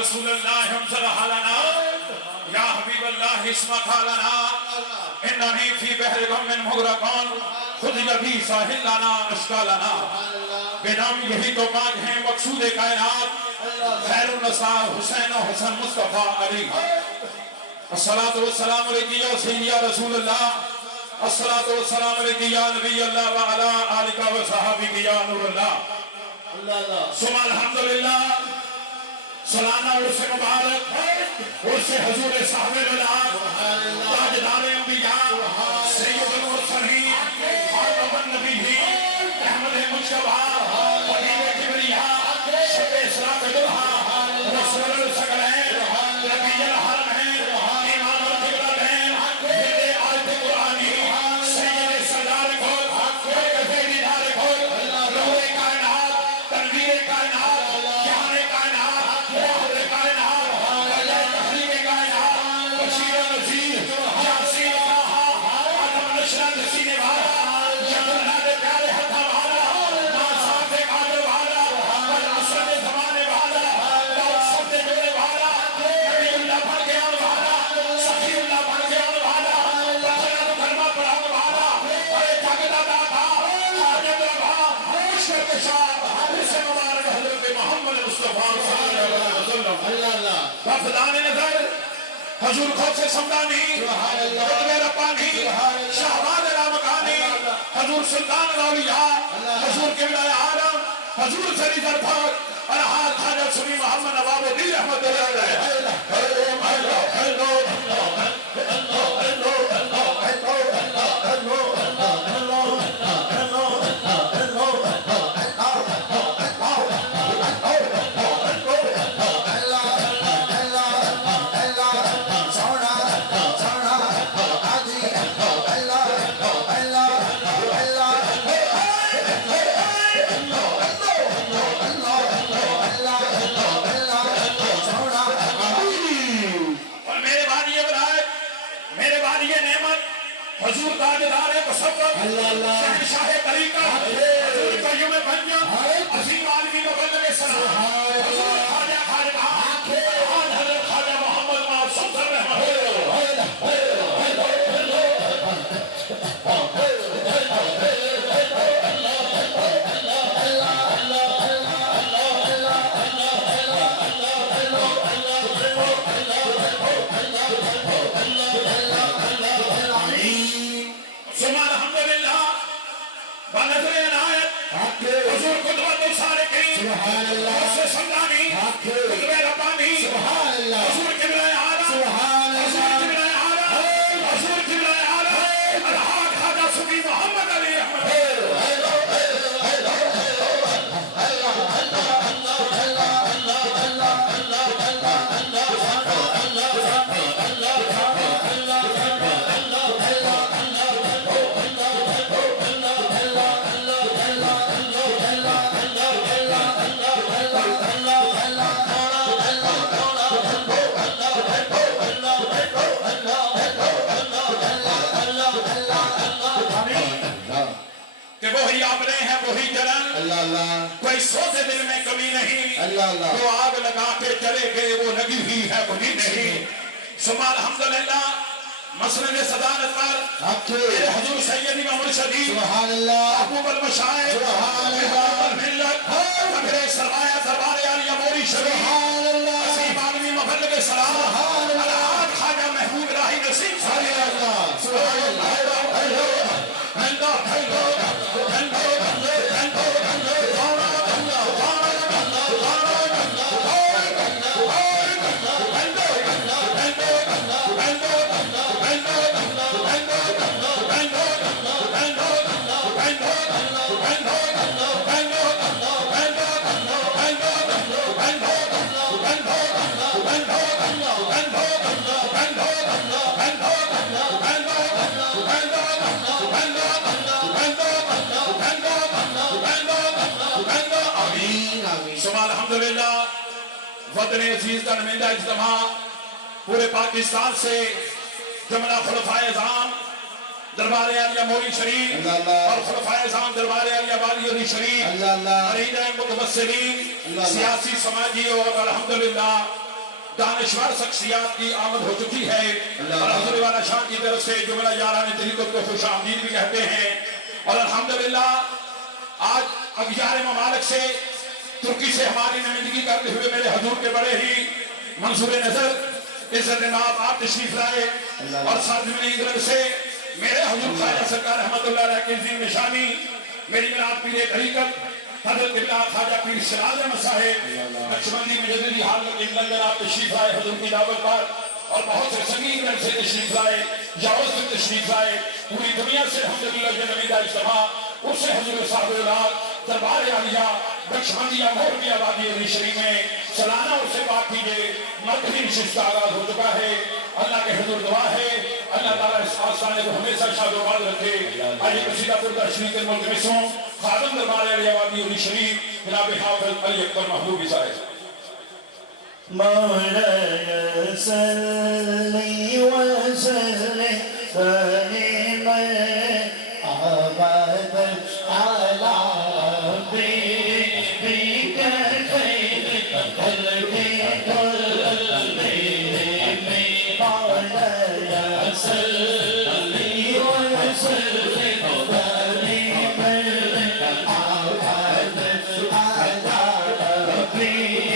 रसूलल्लाह हमज़रहा लना या हबीबल्लाह इस्मता लना इन्ननी फी बहरि गम्मिन मुग़रक़न खुद यदी साहिल लना अश्का लना। बेनाम यही तो बात है मकसूद कायनात खैरुन नसा हुसैन हसन मुस्तफा अली। अस्सलातु वस्सलामु अलैका या सय्यदी या रसूलल्लाह अस्सलातु वस्सलामु अलैका या नबी अल्लाह व अला आलिका व सहाबिका या नूरल्लाह। सुबह अल्हम्दुलिल्लाह सलाना उर्स मुबारक उर्स हुजूर साहिब ताजदार अंबिया सय्यदुल मुरसलीन खातमुन नबिय्यीन अहमद मुज्तबा वलीद किबरिया शब इस्राक दुल्हा रसूलुल सकलैन नबीयुल हरमैन इमामुल किबलतैन हिदे आयत कुरानी सय्यद सरदार कुल बरकत दीदार कुल नूर कायनात तनवीर कायनात ज्ञान कायनात रहमत कायनात वजह तहरीक कायनात बशीर नज़ीर यासीन आदम नशरत सीने वाला जन्नत के प्यारे हथ वाला नासाफ कादर वाला वल असर ज़माने वाला दाऊद शब्द जोड़े वाला नबीउल्लाह बन के आने वाला सफीउल्लाह बन के आने वाला पहला तो कलमा पढ़ाने वाला अरे जागदा दाता आजम रहा मुश्किल के साथ उसे मुबारक हज़रत मोहम्मद मुस्तफा सल्लल्लाहु अलैहि वसल्लम अल्लाह वफदान नजर हजूर खौफ से समदानी रुतबे रब्बानी शहबाज रामकानी हजूर सुल्तान औलिया हजूर किबला आलम हजूर सरी दरबार अलहाज खाजा सुनी मोहम्मद नवाबुद्दीन रहमतुल्लाह अलैह। हजूर ताजदार मुसव्वत शहंशाह तरीका हजूर कय्यूम पंजम अज़ीम आलमी मुबल्लिग सलाम हजूर ख्वाजा खालिद हज़रत ख्वाजा मोहम्मद मासूम कोई सोचे दिल में कमी नहीं जो आग लगा के चले गए वो लगी हुई है वही नहीं। सुबह अल्हम्दुलिल्लाह मसले में सदानत पर मेरे हुजूर सैयदी व मुर्शदी अबूबल मशाइख मिल्लत फखरे सरमाया दरबार आलिया मोरी शरीफ अज़ीम आलमी मुबल्लिग सलाम अलहाज ख्वाजा महबूब राही नसीब वतन अजीज का नुमाइंदा इज्तिमा पूरे पाकिस्तान से जमना खुलफाए आज़म दरबार आलिया मोरी शरीफ और खुलफाए आज़म दरबार आलिया वाली अली शरीफ मरीद मुतवस्सिलीन सियासी समाजी और अल्हम्दुलिल्लाह दानिशवर शख्सियात की आमद हो चुकी है और हज़रत वाला शाह की तरफ से जुमला यारान तरीक़त को खुश आमदीद भी कहते हैं। और अल्हम्दुलिल्लाह आज अगियार ममालिक से तुर्की से हमारी नुमाइंदगी करते हुए मेरे हजूर के बड़े ही मंसूर नजर इज्जत जनाब आप तशरीफ लाए और साथ में इंग्लैंड से मेरे हजूर ख्वाजा सरकार रहमतुल्लाह अलैह की ज़ीन निशानी मेरी मिलाद पीर तरीक़त हज़रत बिल्ला ख्वाजा पीर सिराज अहमद साहिब नक्शबंदी मुजद्दिदी हालत इंग्लैंड में आप तशरीफ लाए हजूर की दावत पर और बहुत से संगी इंग्लैंड से तशरीफ लाए जाओ से तशरीफ लाए पूरी दुनिया से अल्हम्दुलिल्लाह जो नबी का इज्तिमा उससे हजूर साहिब दरबार आलिया नक्शबंदिया मोर की आबादी अली शरीफ में सालाना उससे बात कीजिए मरकजी नशिस्त का आगाज हो चुका है। अल्लाह के हजूर दुआ है अल्लाह ताला इस आस्थाने को हमेशा शादोबाद रखे। आइए कसीदापुर का शरीक के मुल्क में सों खादम दरबार आलियाबादी अली शरीफ जनाब हाफिज अली अकबर महबूबी साहब। मौलाना सल्ली व सल्लिम दाइमन अबदन अला बिका खैर खल्क़ि कुल्लिहिम। मौलाना सल्ली व सल्लिम दाइमन अबदन अला बिका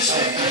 Shake it.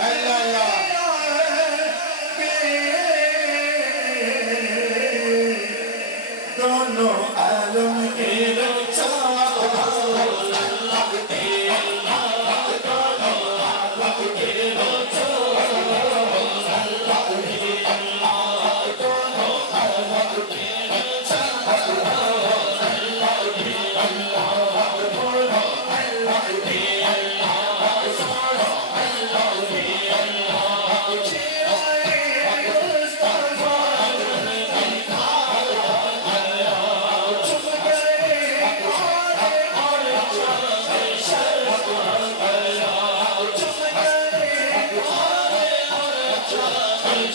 Allah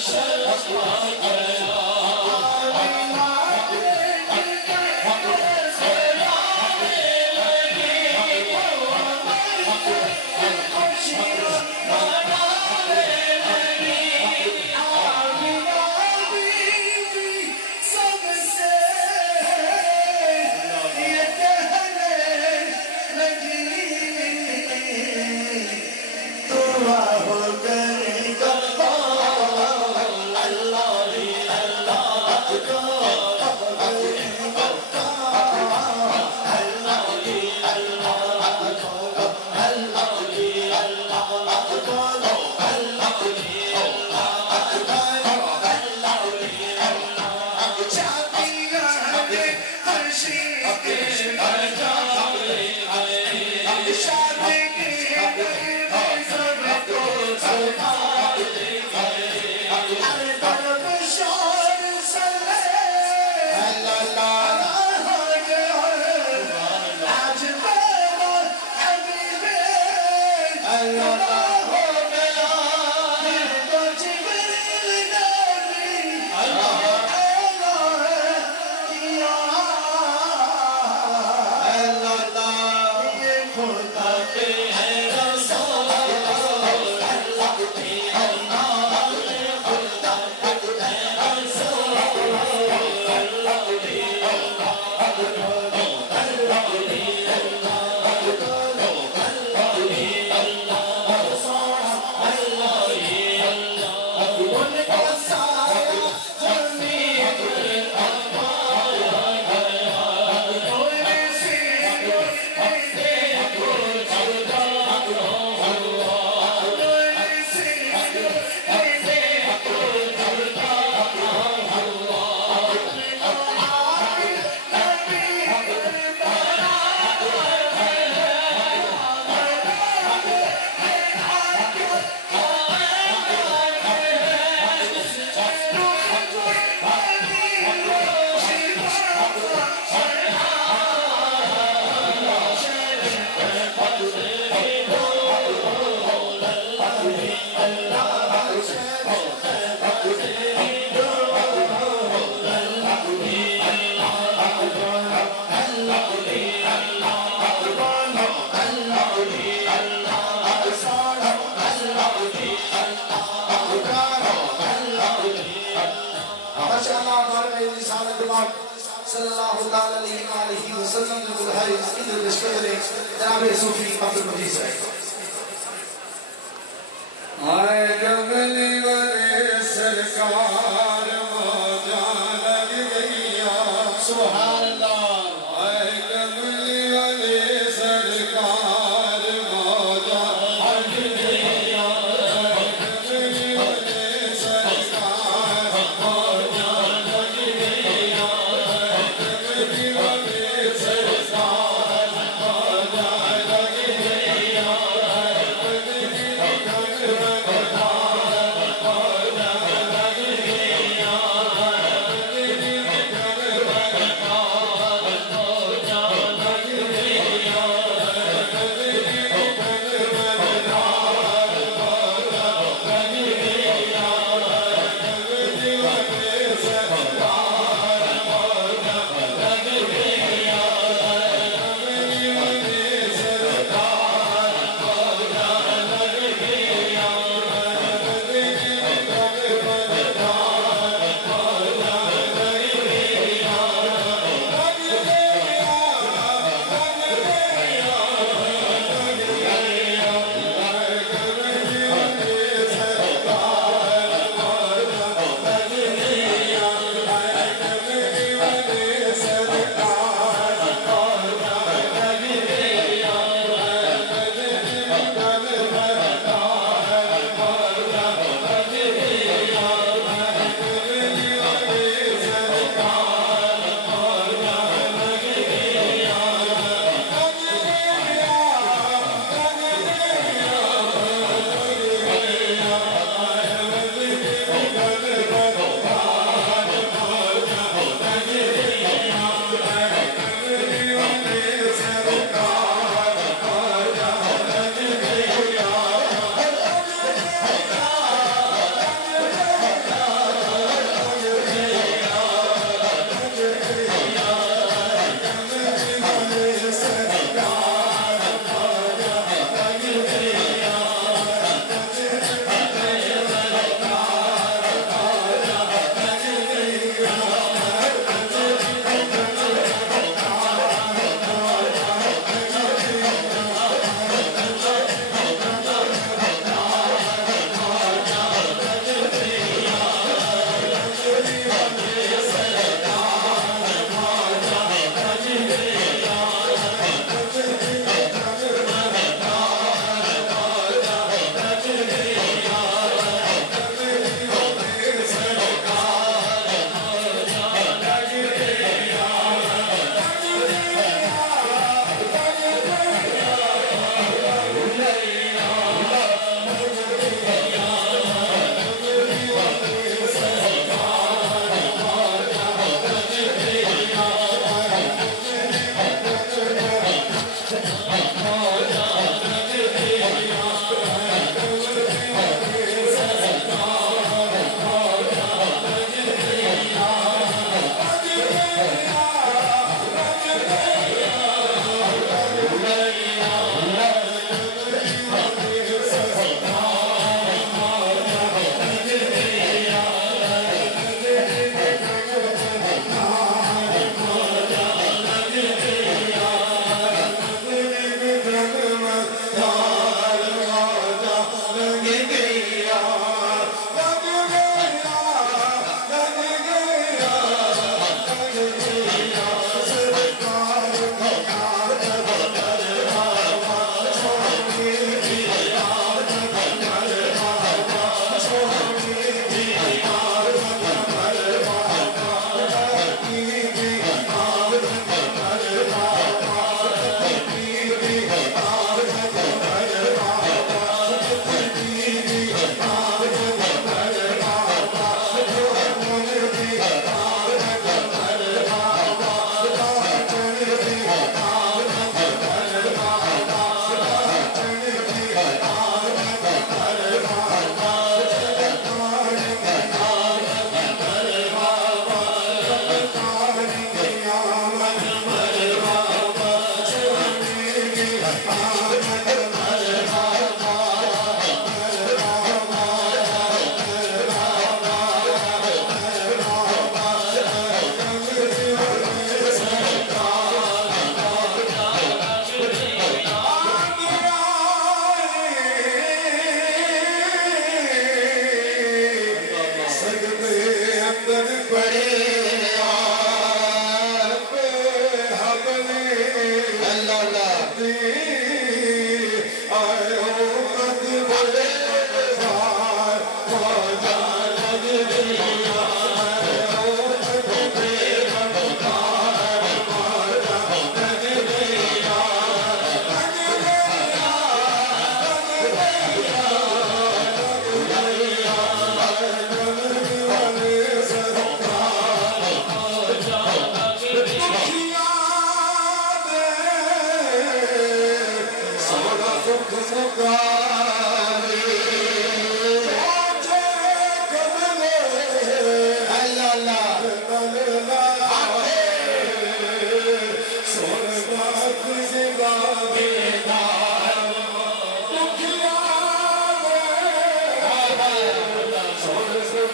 सरकार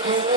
Shah